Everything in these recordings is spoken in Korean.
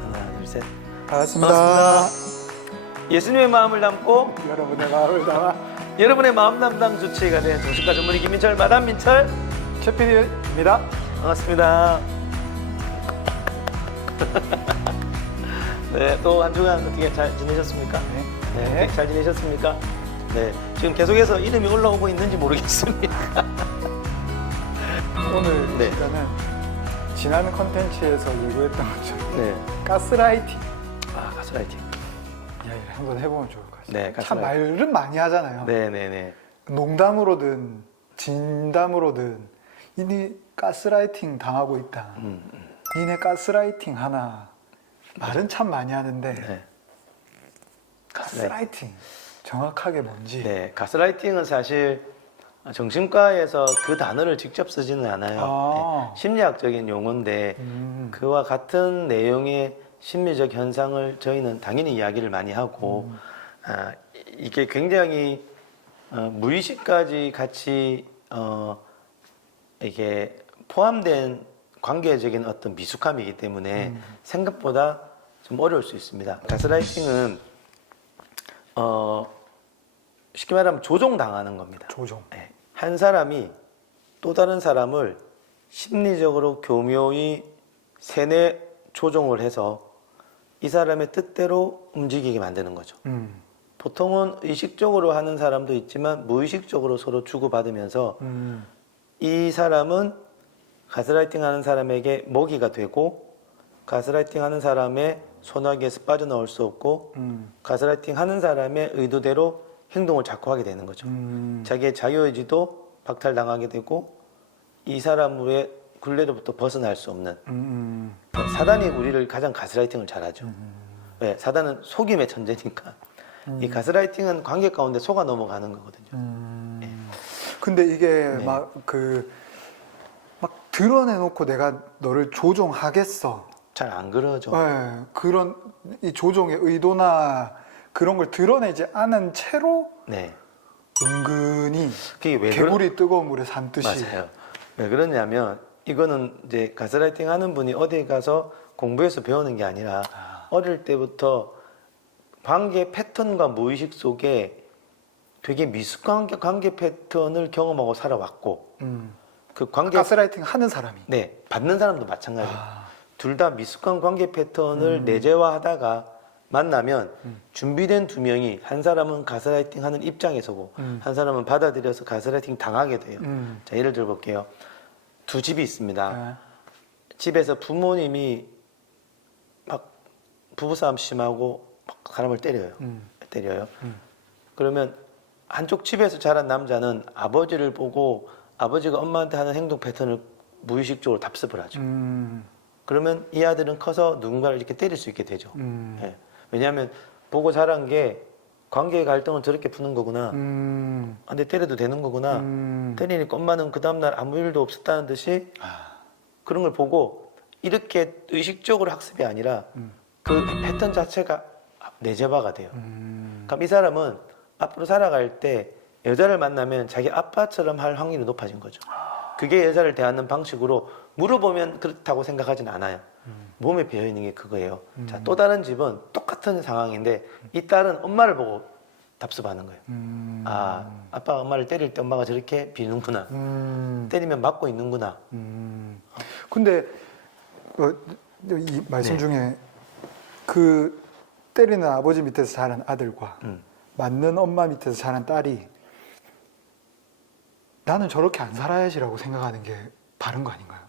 하나, 둘, 셋. 반갑습니다. 예수님의 마음을 담고 여러분의 마음을 담아 여러분의 마음 담당 주치의가 된 정신과 전문의 김민철 마담 민철 최PD입니다. 반갑습니다. 네, 또 한 주간 어떻게 잘 지내셨습니까? 네. 네, 어떻게 잘 지내셨습니까? 네, 지금 계속해서 이름이 올라오고 있는지 모르겠습니다. 오늘 네. 시간은 지난 컨텐츠에서 요구했던 것처럼 네, 가스라이팅 아 가스라이팅. 이야기를 한번 해보면 좋을 것 같아요. 네, 참 가스라이팅. 말은 많이 하잖아요. 네, 네, 네. 농담으로든 진담으로든 이니 가스라이팅 당하고 있다. 음, 음, 니네 가스라이팅 하나 말은 참 많이 하는데 네. 가스라이팅 정확하게 뭔지 네, 가스라이팅은 사실 정신과에서 그 단어를 직접 쓰지는 않아요. 아. 네, 심리학적인 용어인데 음. 그와 같은 내용의 심리적 현상을 저희는 당연히 이야기를 많이 하고 음. 아, 이게 굉장히 어, 무의식까지 같이 어, 이게 포함된 관계적인 어떤 미숙함이기 때문에 음. 생각보다 좀 어려울 수 있습니다. 가스라이팅은 어, 쉽게 말하면 조종당하는 겁니다. 조종. 네. 한 사람이 또 다른 사람을 심리적으로 교묘히 세뇌 조종을 해서 이 사람의 뜻대로 움직이게 만드는 거죠. 음. 보통은 의식적으로 하는 사람도 있지만 무의식적으로 서로 주고받으면서 음. 이 사람은 가스라이팅 하는 사람에게 먹이가 되고 가스라이팅 하는 사람의 소나기에서 빠져나올 수 없고 음. 가스라이팅 하는 사람의 의도대로 행동을 자꾸 하게 되는 거죠. 음. 자기의 자유의지도 박탈당하게 되고 이 사람의 굴레로부터 벗어날 수 없는 음. 사단이 우리를 가장 가스라이팅을 잘하죠. 음. 왜? 사단은 속임의 천재니까. 이 가스라이팅은 관계 가운데 속아 넘어가는 거거든요. 음. 근데 이게 네. 막그 막 드러내놓고 내가 너를 조종하겠어. 잘 안 그러죠. 네, 그런 이 조종의 의도나 그런 걸 드러내지 않은 채로 네. 은근히 그게 왜 개구리 뜨거운 물에 삼듯이 맞아요. 왜 그러냐면 이거는 이제 가스라이팅 하는 분이 어디 가서 공부해서 배우는 게 아니라 어릴 때부터 관계 패턴과 무의식 속에 되게 미숙한 관계- 관계 패턴을 경험하고 살아왔고 음. 그 관계 가스라이팅 하는 사람이 네 받는 사람도 마찬가지예요. 아, 둘 다 미숙한 관계 패턴을 내재화하다가 만나면 음. 준비된 두 명이 한 사람은 가스라이팅 하는 입장에서고 음. 한 사람은 받아들여서 가스라이팅 당하게 돼요. 음. 자 예를 들어 볼게요. 두 집이 있습니다. 네. 집에서 부모님이 막 부부싸움 심하고 막 사람을 때려요. 음. 때려요. 음. 그러면 한쪽 집에서 자란 남자는 아버지를 보고 아버지가 엄마한테 하는 행동 패턴을 무의식적으로 답습을 하죠. 음. 그러면 이 아들은 커서 누군가를 이렇게 때릴 수 있게 되죠. 음. 예. 왜냐하면 보고 자란 게 관계의 갈등을 저렇게 푸는 거구나. 음. 아, 내 때려도 되는 거구나. 음. 때리니까 엄마는 그 다음날 아무 일도 없었다는 듯이 아. 그런 걸 보고 이렇게 의식적으로 학습이 아니라 음. 그 패턴 자체가 내재화가 돼요. 음. 그럼 이 사람은 앞으로 살아갈 때 여자를 만나면 자기 아빠처럼 할 확률이 높아진 거죠. 그게 여자를 대하는 방식으로 물어보면 그렇다고 생각하진 않아요. 몸에 배어 있는 게 그거예요. 자, 또 다른 집은 똑같은 상황인데 이 딸은 엄마를 보고 답습하는 거예요. 음. 아, 아빠가 엄마를 때릴 때 엄마가 저렇게 비는구나. 음. 때리면 맞고 있는구나. 음. 근데 어, 이 말씀 네. 중에 그 때리는 아버지 밑에서 자란 아들과 음. 맞는 엄마 밑에서 자란 딸이 나는 저렇게 안 살아야지라고 생각하는 게 바른 거 아닌가요?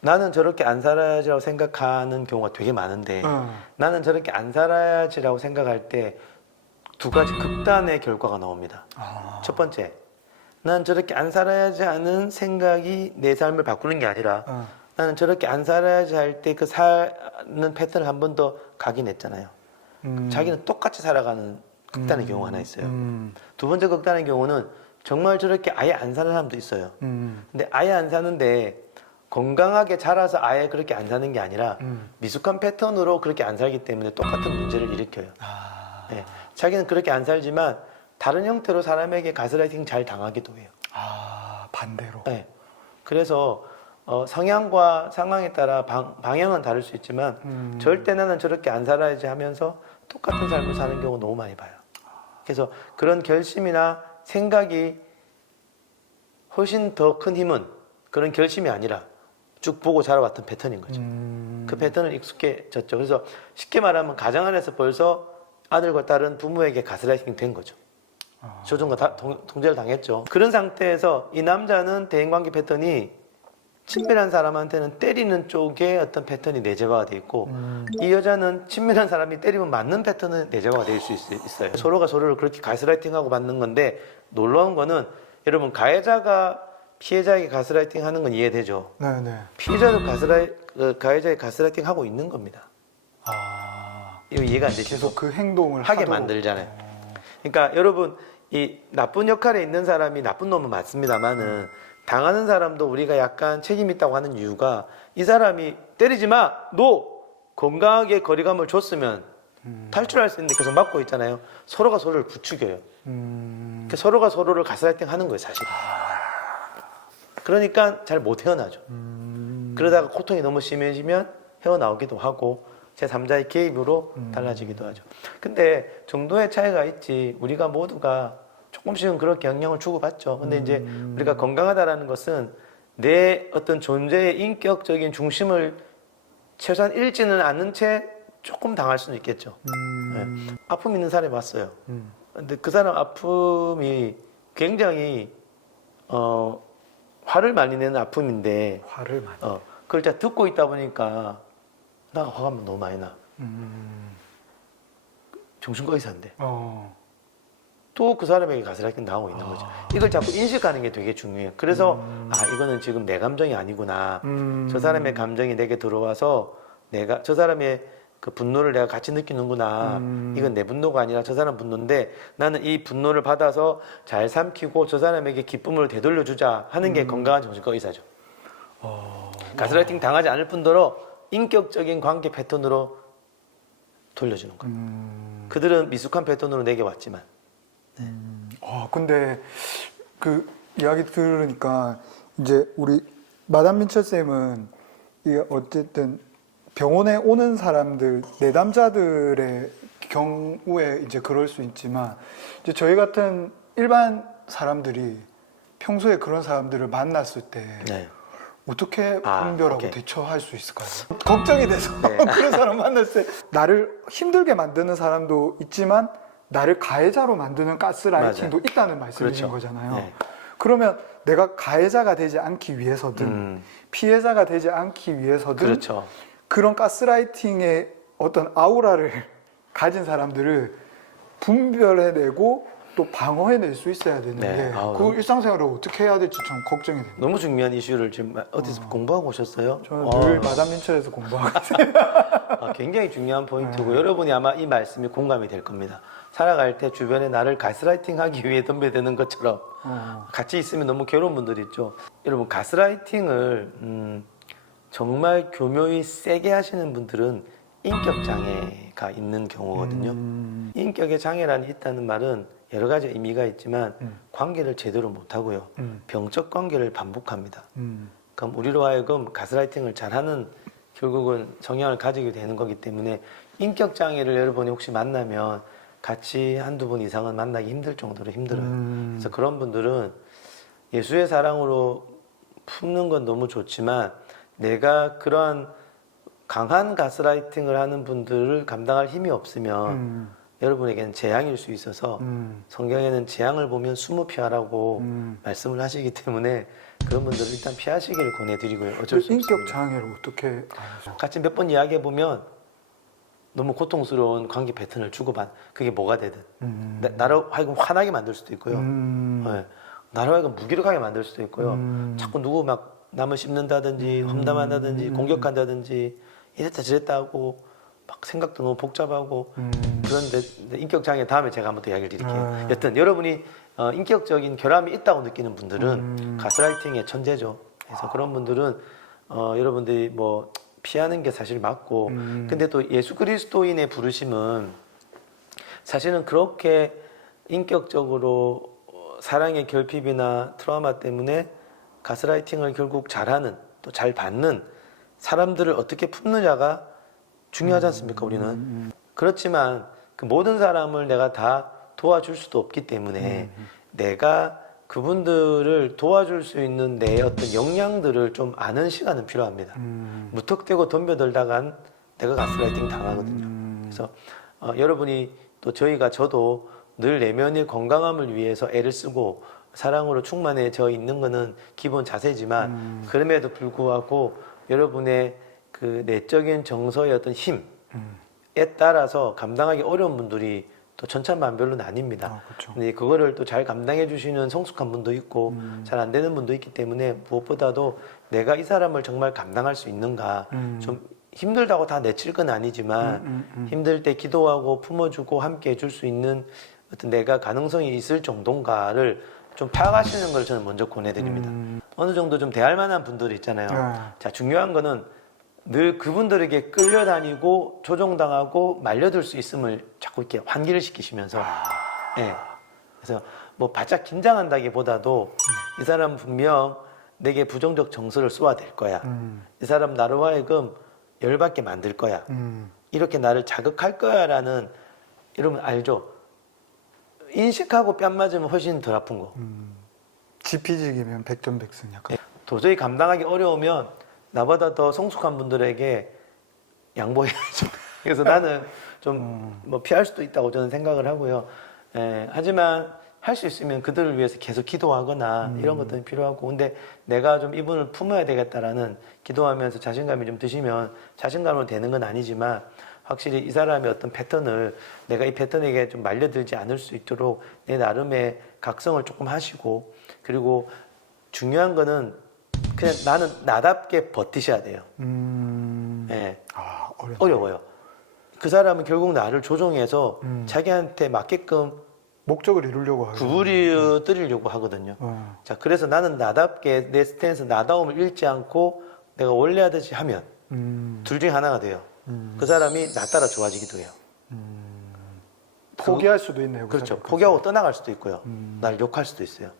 나는 저렇게 안 살아야지라고 생각하는 경우가 되게 많은데 어. 나는 저렇게 안 살아야지라고 생각할 때 두 가지 극단의 결과가 나옵니다. 아. 첫 번째, 난 저렇게 안 살아야지 하는 생각이 내 삶을 바꾸는 게 아니라 어. 나는 저렇게 안 살아야지 할 때 그 사는 패턴을 한 번 더 각인했잖아요. 음. 자기는 똑같이 살아가는 극단의 음. 경우가 하나 있어요. 음. 두 번째 극단의 경우는 정말 저렇게 아예 안 사는 사람도 있어요. 음. 근데 아예 안 사는데 건강하게 자라서 아예 그렇게 안 사는 게 아니라 음. 미숙한 패턴으로 그렇게 안 살기 때문에 똑같은 문제를 일으켜요. 아. 네. 자기는 그렇게 안 살지만 다른 형태로 사람에게 가스라이팅 잘 당하기도 해요. 아. 아 반대로. 네. 그래서 어, 성향과 상황에 따라 방, 방향은 다를 수 있지만 음. 절대 나는 저렇게 안 살아야지 하면서 똑같은 삶을 사는 경우 너무 많이 봐요. 그래서 그런 결심이나 생각이 훨씬 더 큰 힘은 그런 결심이 아니라 쭉 보고 자라왔던 패턴인 거죠. 음. 그 패턴을 익숙해졌죠. 그래서 쉽게 말하면 가정 안에서 벌써 아들과 딸은 부모에게 가스라이팅 된 거죠. 아. 조종과 다- 동- 통제를 당했죠. 그런 상태에서 이 남자는 대인관계 패턴이 친밀한 사람한테는 때리는 쪽에 어떤 패턴이 내재화가 돼 있고 음. 이 여자는 친밀한 사람이 때리면 맞는 패턴은 내재화가 될 수 있어요. 서로가 서로를 그렇게 가스라이팅하고 맞는 건데 놀라운 거는 여러분 가해자가 피해자에게 가스라이팅 하는 건 이해되죠. 네 네. 피해자도 가스라이, 그 가해자에게 가스라이팅 하고 있는 겁니다. 아 이거 이해가 안 되시죠? 계속 그 행동을 하게 하도록- 만들잖아요. 어. 그러니까 여러분 이 나쁜 역할에 있는 사람이 나쁜 놈은 맞습니다만은 당하는 사람도 우리가 약간 책임 있다고 하는 이유가 이 사람이 때리지 마, 너 건강하게 거리감을 줬으면 음. 탈출할 수 있는데 계속 막고 있잖아요. 서로가 서로를 부추겨요. 음. 그러니까 서로가 서로를 가스라이팅 하는 거예요, 사실. 그러니까 잘 못 헤어나죠. 음. 그러다가 고통이 너무 심해지면 헤어나오기도 하고 제 3자의 개입으로 음. 달라지기도 하죠. 근데 정도의 차이가 있지 우리가 모두가 조금씩은 그렇게 영향을 주고받죠. 근데 이제 음. 우리가 건강하다라는 것은 내 어떤 존재의 인격적인 중심을 최소한 잃지는 않는 채 조금 당할 수는 있겠죠. 음. 아픔 있는 사람이 봤어요. 음. 근데 그 사람 아픔이 굉장히 어 화를 많이 내는 아픔인데 화를 많이. 어, 그걸 제가 듣고 있다 보니까 나 화가 너무 많이 나. 음. 정신과 의사인데 어. 또 그 사람에게 가스라이팅 당하고 있는 거죠. 이걸 자꾸 인식하는 게 되게 중요해요. 그래서 아 이거는 지금 내 감정이 아니구나. 음. 저 사람의 감정이 내게 들어와서 내가 저 사람의 그 분노를 내가 같이 느끼는구나. 음. 이건 내 분노가 아니라 저 사람 분노인데 나는 이 분노를 받아서 잘 삼키고 저 사람에게 기쁨을 되돌려 주자 하는 게 건강한 정신과 의사죠. 어. 가스라이팅 당하지 않을 뿐더러 인격적인 관계 패턴으로 돌려주는 거예요. 음. 그들은 미숙한 패턴으로 내게 왔지만 아 근데 그 이야기 들으니까 이제 우리 마담 민철 쌤은 이게 어쨌든 병원에 오는 사람들 내담자들의 경우에 이제 그럴 수 있지만 이제 저희 같은 일반 사람들이 평소에 그런 사람들을 만났을 때 네. 어떻게 아, 분별하고 오케이. 대처할 수 있을까요? 걱정이 돼서 네. 그런 사람 만났을 때 나를 힘들게 만드는 사람도 있지만 나를 가해자로 만드는 가스라이팅도 있다는 말씀이신 그렇죠. 거잖아요. 네. 그러면 내가 가해자가 되지 않기 위해서든 음, 피해자가 되지 않기 위해서든 그렇죠. 그런 가스라이팅의 어떤 아우라를 가진 사람들을 분별해내고 또 방어해낼 수 있어야 되는데 네. 아우, 그 너무- 일상생활을 어떻게 해야 될지 참 걱정이 됩니다. 너무 중요한 이슈를 지금 어디서 공부하고 오셨어요? 저는 어, 늘 마담 민철에서 공부하고 있어요. 아, 굉장히 중요한 포인트고 네. 여러분이 아마 이 말씀이 공감이 될 겁니다. 살아갈 때 주변에 나를 가스라이팅하기 위해 덤벼드는 것처럼 어. 같이 있으면 너무 괴로운 분들 있죠. 여러분 가스라이팅을 음, 정말 교묘히 세게 하시는 분들은 인격 장애가 있는 경우거든요. 음. 인격의 장애란이 있다는 말은 여러 가지 의미가 있지만 음. 관계를 제대로 못 하고요. 음. 병적 관계를 반복합니다. 음. 그럼 우리로 하여금 가스라이팅을 잘하는 결국은 성향을 가지게 되는 거기 때문에 인격 장애를 여러분이 혹시 만나면 같이 한두 번 이상은 만나기 힘들 정도로 힘들어요. 음. 그래서 그런 분들은 예수의 사랑으로 품는 건 너무 좋지만 내가 그러한 강한 가스라이팅을 하는 분들을 감당할 힘이 없으면 음. 여러분에게는 재앙일 수 있어서 음. 성경에는 재앙을 보면 숨어 피하라고 음. 말씀을 하시기 때문에 그런 분들은 일단 피하시기를 권해드리고요. 어쩔 수 인격 없습니다. 장애를 어떻게? 같이 몇 번 이야기해 보면 너무 고통스러운 관계 패턴을 주고받. 그게 뭐가 되든 음. 나, 나를 하여금 화나게 만들 수도 있고요. 음. 네. 나를 하여금 무기력하게 만들 수도 있고요. 음. 자꾸 누구 막 남을 씹는다든지 험담한다든지 음. 공격한다든지 이랬다 저랬다 하고 막 생각도 너무 복잡하고 음. 그런데 인격 장애 다음에 제가 한번 더 이야기를 드릴게요. 아. 여튼 여러분이 어, 인격적인 결함이 있다고 느끼는 분들은 음. 가스라이팅의 천재죠. 그래서 그런 분들은 어, 여러분들이 뭐 피하는 게 사실 맞고, 음. 근데 또 예수 그리스도인의 부르심은 사실은 그렇게 인격적으로 어, 사랑의 결핍이나 트라우마 때문에 가스라이팅을 결국 잘하는 또 잘 받는 사람들을 어떻게 품느냐가 중요하지 않습니까 우리는 그렇지만 그 모든 사람을 내가 다 도와줄 수도 없기 때문에 내가 그분들을 도와줄 수 있는 내 어떤 역량들을 좀 아는 시간은 필요합니다. 음. 무턱대고 덤벼들다간 내가 가스라이팅 당하거든요. 음. 그래서 어, 여러분이 또 저희가 저도 늘 내면의 건강함을 위해서 애를 쓰고 사랑으로 충만해져 있는 것은 기본 자세지만 음. 그럼에도 불구하고 여러분의 그 내적인 정서의 어떤 힘에 음. 따라서 감당하기 어려운 분들이 또 천차만별로 나뉩니다. 아, 그렇죠. 근데 그거를 또 잘 감당해 주시는 성숙한 분도 있고 음. 잘안 되는 분도 있기 때문에 무엇보다도 내가 이 사람을 정말 감당할 수 있는가 음. 좀 힘들다고 다 내칠 건 아니지만 음, 음, 음. 힘들 때 기도하고 품어주고 함께 해줄 수 있는 어떤 내가 가능성이 있을 정도인가를 좀 파악하시는 걸 저는 먼저 권해드립니다. 음. 어느 정도 좀 대할 만한 분들 있잖아요. 네. 자 중요한 거는 늘 그분들에게 끌려다니고 조종당하고 말려들 수 있음을 자꾸 이렇게 환기를 시키시면서 예. 그래서 뭐 바짝 긴장한다기보다도 이 사람 분명 내게 부정적 정서를 쏘아댈 거야. 음. 이 사람 나로 하여금 열받게 만들 거야. 음. 이렇게 나를 자극할 거야라는 여러분 알죠? 인식하고 뺨 맞으면 훨씬 덜 아픈 거. 음. 지피지기면 백전백승 약간. 도저히 감당하기 어려우면 나보다 더 성숙한 분들에게 양보해야죠. 그래서 나는 좀 뭐 피할 수도 있다고 저는 생각을 하고요. 예, 하지만 할 수 있으면 그들을 위해서 계속 기도하거나 이런 것들은 필요하고 근데 내가 좀 이분을 품어야 되겠다라는 기도하면서 자신감이 좀 드시면 자신감으로 되는 건 아니지만 확실히 이 사람의 어떤 패턴을 내가 이 패턴에게 좀 말려들지 않을 수 있도록 내 나름의 각성을 조금 하시고 그리고 중요한 거는 그냥 나는 나답게 버티셔야 돼요. 음. 예. 아, 어려. 어려워요. 그 사람은 결국 나를 조종해서 음. 자기한테 맞게끔 목적을 이루려고 하죠. 구부려 뜨리려고 하거든요. 어. 자, 그래서 나는 나답게 내 스탠스, 나다움을 잃지 않고 내가 원래 하듯이 하면 음. 둘 중에 하나가 돼요. 음. 그 사람이 나 따라 좋아지기도 해요. 포기할 수도 있네요. 그 그렇죠. 포기하고 떠나갈 수도 있고요. 음. 나를 욕할 수도 있어요.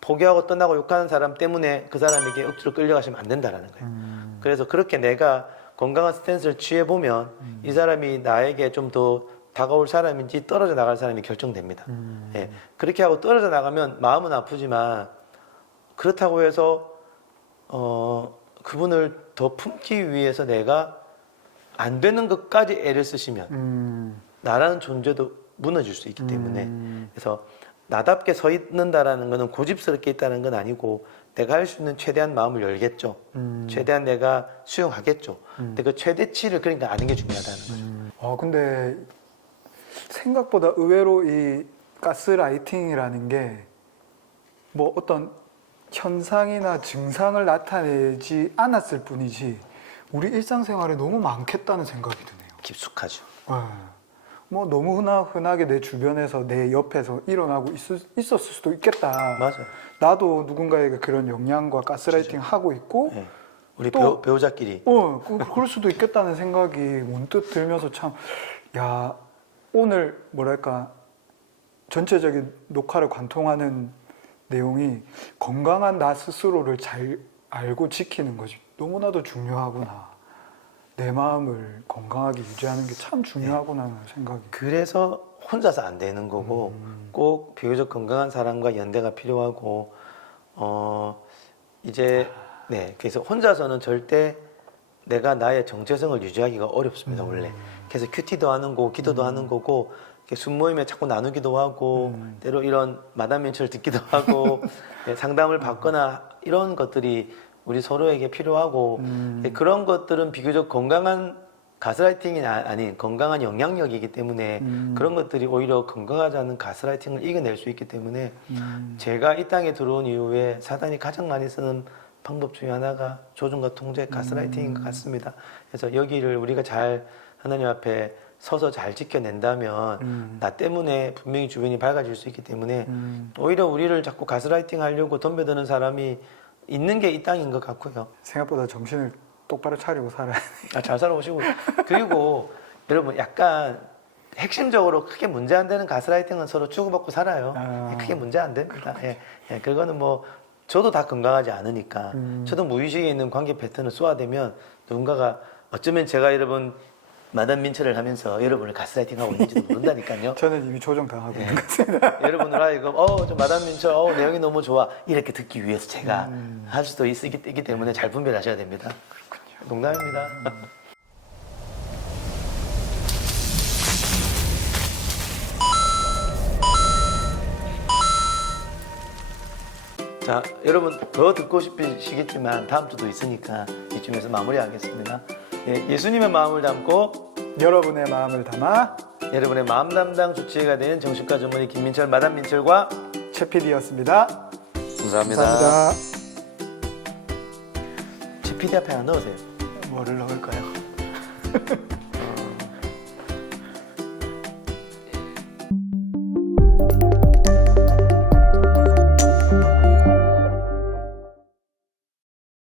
포기하고 떠나고 욕하는 사람 때문에 그 사람에게 억지로 끌려가시면 안 된다라는 거예요. 음. 그래서 그렇게 내가 건강한 스탠스를 취해보면 음. 이 사람이 나에게 좀 더 다가올 사람인지 떨어져 나갈 사람이 결정됩니다. 음. 예. 그렇게 하고 떨어져 나가면 마음은 아프지만 그렇다고 해서 어, 그분을 더 품기 위해서 내가 안 되는 것까지 애를 쓰시면 음. 나라는 존재도 무너질 수 있기 때문에 음. 그래서 나답게 서 있는다라는 것은 고집스럽게 있다는 건 아니고 내가 할 수 있는 최대한 마음을 열겠죠. 음. 최대한 내가 수용하겠죠. 근데 그 최대치를 그러니까 아는 게 중요하다는 거죠. 음. 아 근데 생각보다 의외로 이 가스라이팅이라는 게 뭐 어떤 현상이나 증상을 나타내지 않았을 뿐이지 우리 일상생활에 너무 많겠다는 생각이 드네요. 깊숙하죠. 아, 뭐 너무 흔하, 흔하게 내 주변에서 내 옆에서 일어나고 있, 있었을 수도 있겠다. 맞아요. 나도 누군가에게 그런 영향과 가스라이팅 하고 있고 예. 우리 또- 배우, 배우 자끼리 어, 그, 그럴 수도 있겠다는 생각이 문득 들면서 참, 야, 오늘 뭐랄까, 전체적인 녹화를 관통하는 내용이 건강한 나 스스로를 잘 알고 지키는 것이 너무나도 중요하구나. 내 마음을 건강하게 유지하는 게 참 중요하구나 하는 생각이. 그래서 혼자서 안 되는 거고 음. 꼭 비교적 건강한 사람과 연대가 필요하고 어 이제 네 그래서 혼자서는 절대 내가 나의 정체성을 유지하기가 어렵습니다 음. 원래 그래서 큐티도 하는 거고 기도도 하는 거고 이렇게 숨 모임에 자꾸 나누기도 하고 음. 때로 이런 마담 멘트를 듣기도 하고 네, 상담을 받거나 이런 것들이 우리 서로에게 필요하고 음. 네, 그런 것들은 비교적 건강한 가스라이팅이 아- 아닌 건강한 영향력이기 때문에 음. 그런 것들이 오히려 건강하지 않은 가스라이팅을 이겨낼 수 있기 때문에 음. 제가 이 땅에 들어온 이후에 사단이 가장 많이 쓰는 방법 중에 하나가 조종과 통제 가스라이팅인 것 같습니다. 그래서 여기를 우리가 잘 하나님 앞에 서서 잘 지켜낸다면 음. 나 때문에 분명히 주변이 밝아질 수 있기 때문에 음. 오히려 우리를 자꾸 가스라이팅 하려고 덤벼드는 사람이 있는 게 이 땅인 것 같고요. 생각보다 정신을 똑바로 차리고 살아야 아, 잘 살아오시고 그리고 여러분 약간 핵심적으로 크게 문제 안 되는 가스라이팅은 서로 주고받고 살아요. 아. 예, 크게 문제 안 됩니다. 예, 예, 그거는 뭐 저도 다 건강하지 않으니까 음. 저도 무의식에 있는 관계 패턴을 쏘아대면 누군가가 어쩌면 제가 여러분 마담 민철을 하면서 여러분을 가스라이팅하고 있는지도 모른다니까요. 저는 이미 조정 당하고 네. 있는 것 같습니다. 여러분들 하여금 어, 저 마담 민철 어, 내용이 너무 좋아 이렇게 듣기 위해서 제가 음. 할 수도 있, 있기, 있기 때문에 잘 분별하셔야 됩니다. 농담입니다. 자, 여러분 더 듣고 싶으시겠지만 다음 주도 있으니까 이쯤에서 마무리하겠습니다. 예, 예수님의 마음을 담고 여러분의 마음을 담아 여러분의 마음 담당 주치의가 된 정신과 전문의 김민철 마담 민철과 최PD였습니다. 감사합니다. 감사합니다. 제 PD 앞에 하나 넣으세요. 뭐를 넣을까요?